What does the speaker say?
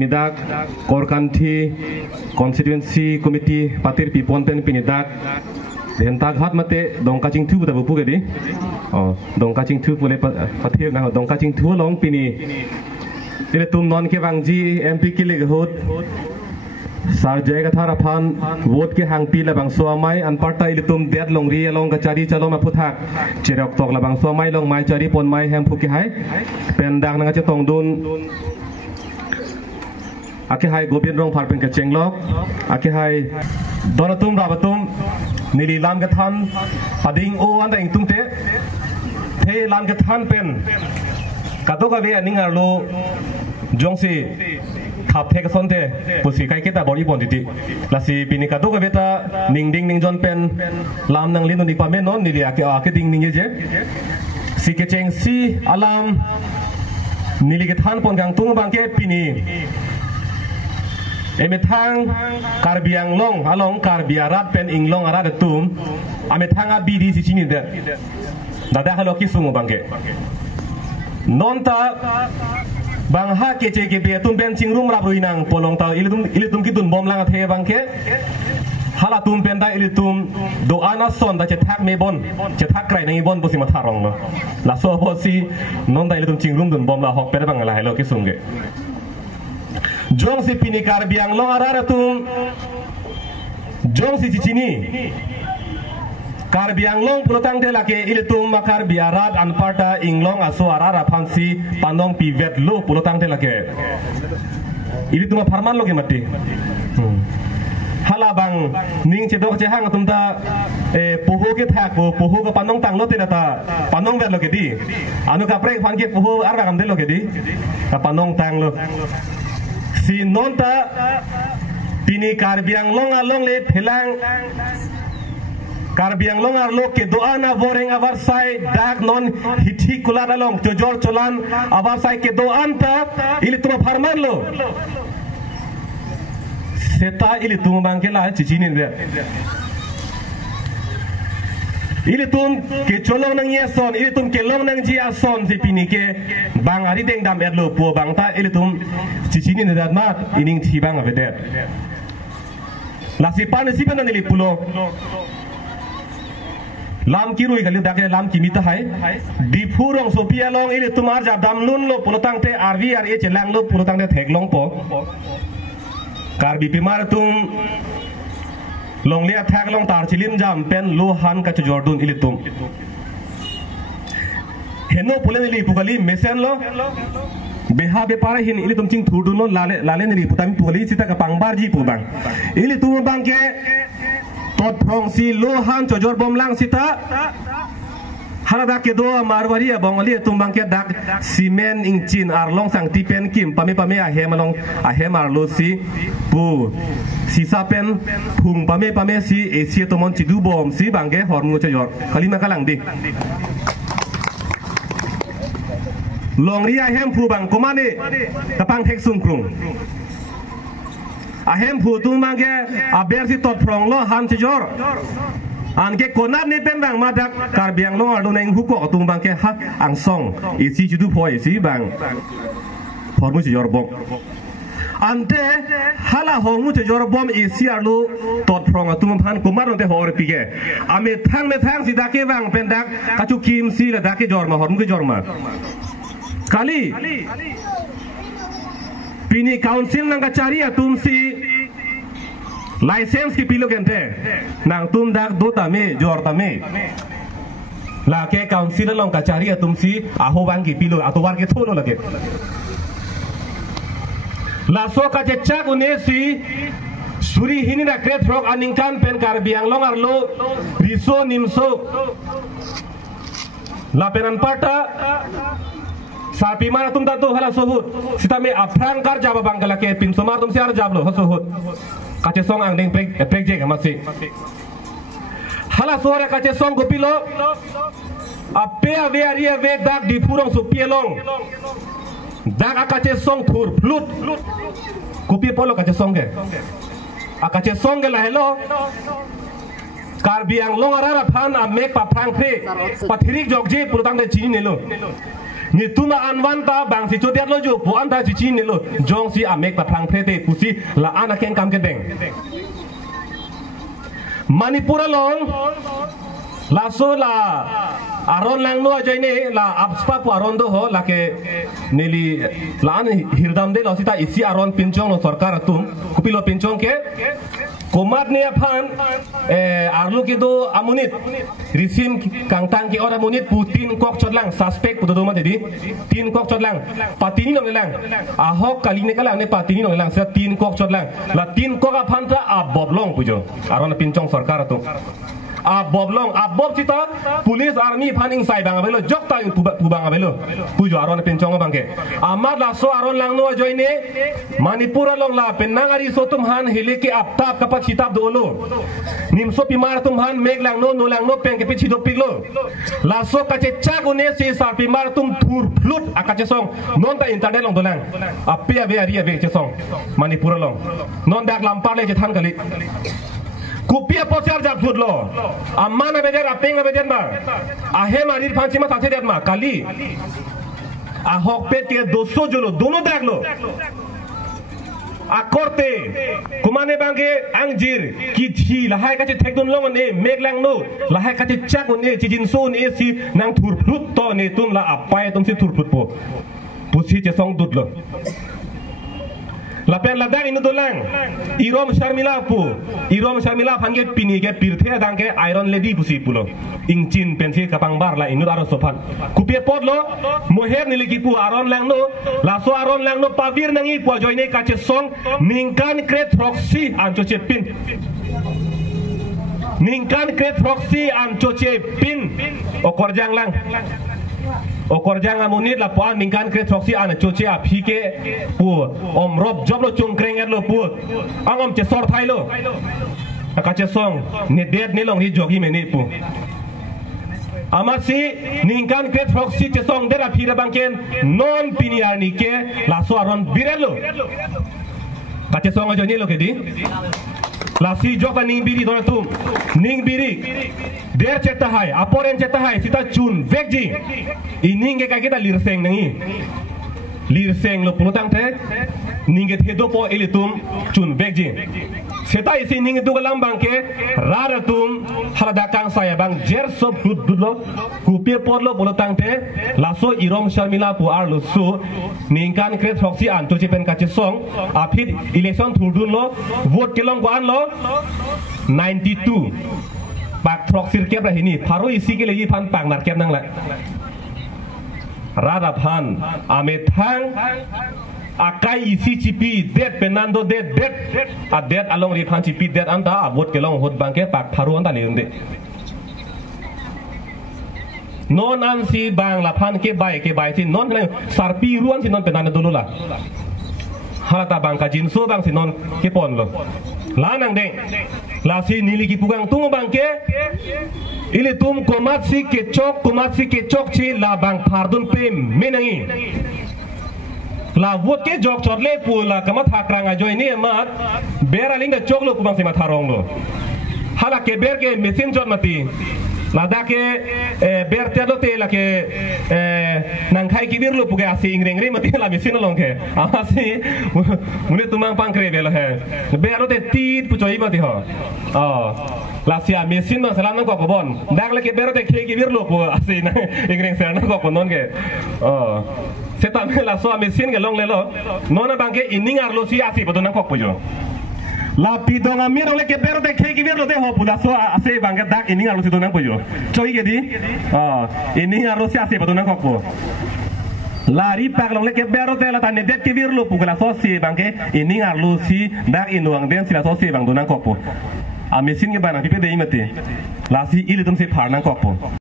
pinidak Korkanthi constituency committee patir pipon pen pinidak hentak hat mate dong kacing tu buta buku gedi dong kacing tu pule patir nang dong kacing tu long pini ile tum non ke wangji MP ke leg hot sar jayega thara phan vote ke hang pi la bang suamai an parta ile tum det long ri long kachari chalo ma puthak cherok tok la bang suamai long mai chari pon mai hem phuki hai pen dang nang che tong dun ake hai gobian rong phar pen ke chenglok ake hai donatum rabatum nili lam ke than pading o an dang tum te the lam ke than pen kato ka ve aningar lo jongsi khap the ka sonte pusi kai keta bori bon diti lasi pini kato ka beta ning ding ning jon pen lam nang linu ni pa men non nili ake ding ning je si ke cheng si alam nili ke than pon gang tung bang ke pini eme thang karbiang long along karbiarat pen inglong arat tum ame thang abidi si chini de dada halo ki sungu bangke nonta bang ha ke che ke be tum ben chingrum rap ruinang polong ta ilitum ki tun bom lang the bangke hala tum pen da ilitum do ana son da che thak me bon che thak krai nang bon bosi ma tharong no la so bosi non da ilitum chingrum dun bom la hok pe bang la halo ki sunge jong si pini karbiang long araratum jong si cicini karbiang long pulotang de lake ilitum makar biarat anparta inglong aso arara phansi pandong pivet lo pulotang de lake ilitum farman loge mati hala bang ning chedok che hang tumta poho ke thak poho ka pandong tang lo te ta pandong vet loge di anu ka prek phan ke poho arba kam de loge di ka pandong tang lo si nonta pini karbiang long along le phelang karbiang long arlo ke doana boreng abar sai dak non hithi kular along jojor cholan abar sai ke doanta ili tuma farman lo seta ili tuma bangkela chichini de ili tum ke cholong nang ye son ili tum ke long nang ji ason si pini ke bang ari deng dam edlo pu bang ta ili tum chichini ne dat mat ining thi bang avede la si pan si pen nili pulo lam kirui gali dake lam kimita hai difurong sopia long ili tum ar jab dam lun lo pulotang te rv ar e chelang lo pulotang te thek long po karbi pimar tum long lia thak long tar chilim jam pen lo han ka jordun ilitum heno pulen ili pugali mesen lo beha be para hin ilitum ching thudun lo lale ni putami pugali sita ka pangbar ji pubang ilitum bang ke tot phong si lo han jor bom lang sita halada ke do marwari bongoli tumbang ke dak simen ingchin arlong sang tipen kim pame a hemalong a hemar lo si pu sisa pen phung pame si asia tomon chidu bom si bangge hormu chyor kalima kalang di longria hem phu bang komane tapang thek sung krung a hem phu tumbang ke a ber si tot prong lo han chyor anke konat ni pen bang madak karbiang long adu neng huko tung bang ke hak ang song isi judu poi isi bang formu jor bom ante hala hongu jor bom isi alu tot prong atum phan kumar onte hor pige ame thang si dake bang pen dak kachu kim si la dake jor ma hormu ke jor ma kali pini council nang kachari atum si license ki pilo gente nang tum dak do tame jor tame la ke council long kachari tum si aho bang ki pilo atobar ke thono lage la so ka che chak unesi suri hini na kret rok aningkan pen karbiang long arlo riso nimso la penan pata sapi mana tum ta to hala sohut sita me afrang kar jaba bangala ke pin somar tum se ar jablo sohut kace song ang ding prek je masih hala sore kace song gopilo ape ave aria ve dak di purong su pielong dak akace song thur flut kopi polo kace song ge akace song ge la hello karbiang long arara phan a mek pa phang kre pathirik jogje purutang de chini nelo ni tuma anwan ta bang si chotiat lo ju pu anta si chin ni lo jong si amek ta phang phete pusi la ana ken kam ke deng Manipura long la so la aron lang no joine la abspa pu aron do ho la ke nili la an hirdam de lo sita isi aron pinchong no sarkar atum kupilo pinchong ke Komat ne aphan arlu ke do amunit risim kangtang ke ora amunit putin kok chodlang suspect puto do ma dedi tin kok chodlang patini no lang ahok kali ne kala ne patini no lang sa tin kok chodlang la tin kok aphan ta aboblong pujo aron pinchong sarkar atum boblong bob cita police army paning sai bang abelo jok ta tu bang abelo pujo aron penchong bang ke amar la so aron lang no joine manipura long la penangari so tum han hili ke aptap kapat kitab dolo nim so pimar tum han meg lang no peng ke pichi do piglo la so kache chagune si sar pimar tum thur flut akache song non ta internet long dolang apia be ari be che song manipura long non dak lampar le che than kali Kupia pocar jak food lo, amana bejer apeng bejer ma, ahe marir panci ma sache det ma kali, ahok pe tiga 200 jolo, dono dak lo, akorte, kumane bangke angjir, kici, lahai kace tekdon long ne, meglang no, lahai kace cak ne, cijin so ne si nang turplut to ne tum la apai tum si turplut po, pusi cesong dud lo. Lapen ladang inu dolang Irom Sharmila panggil pini ke pirthe dangke iron lady pusi pulo ingcin pensi kapang bar la inu aro sopan kupie pot lo moher niliki pu aron lang no laso aron lang no pavir nangi pu joine kache song ningkan kret proxy anchoche pin ningkan kret proxy anchoche pin okorjang lang Okorjang amunit la puan ningkan kret proxy ana choche a phike pu omrob job lo chungkreng lo pu angom che sor thai lo akache song ne det ni long hi jogi me ni pu amasi ningkan kret proxy che song dera phira bangken non piniar ni ke la so aron birelo kache song jo ni lo ke di la si joka ning biri dona tum ning biri der cheta hai aporen cheta hai sita chun vekji ining ke ka kita lirseng nangi lirseng lo punutang the ninge thedo po elitum chun vekji seta isi ning du galam bangke raratum haradakang saya bang jer sob dudlo kupie porlo punutang the laso Irom Sharmila pu ar lo su ningkan kret proxy an to chepen ka chesong apit election thurdun lo vote kelong gwan lo 92 pak proxy kep ra hini pharo isi ke legi phan pak nar kep nang la rada phan amethang akai isi cipi det penando det a det along ri phan cipi det anda vote kelong hot bangke pak pharo anda le unde non an si bang la phan ke bai si non sarpi ruan si non penana dulu la halata bang ka jinso bang si non ke pon lo la nang deng la si nili ki pugang tungo bang ke ili tum komat si kecok chi la bang pardon pe menangi la vote ke jok chorle pu la kamat hakranga joy ni mat beraling da choklo ku bang si matharong lo hala ke ber ke mesin jot mati lada ke bertelo te la ke nangkai kibir lu puga asi ingrengri mati la mesin long ke asi mune tumang pangkre belo he bero te tit pu choi mati ho la sia mesin no salam ko bon dak la ke bero te ke kibir lu pu asi na ingreng sa na ko non ke seta me la so mesin ke long le lo nona bangke ining arlo si asi bodon ko pujo la pidong amir oleh ke bero te ke kibir lu te ho puda so asi bangke dak ining arlo si donang pujo choi ke di ining arlo si asi bodon ko pu lari pak long le ke bero te la tane det kibir lu pu la so si bangke ining arlo si dak inuang den si la so si bang donang ko pu a mesin ke bana pipe de imate la si ile tum se pharnang ko pu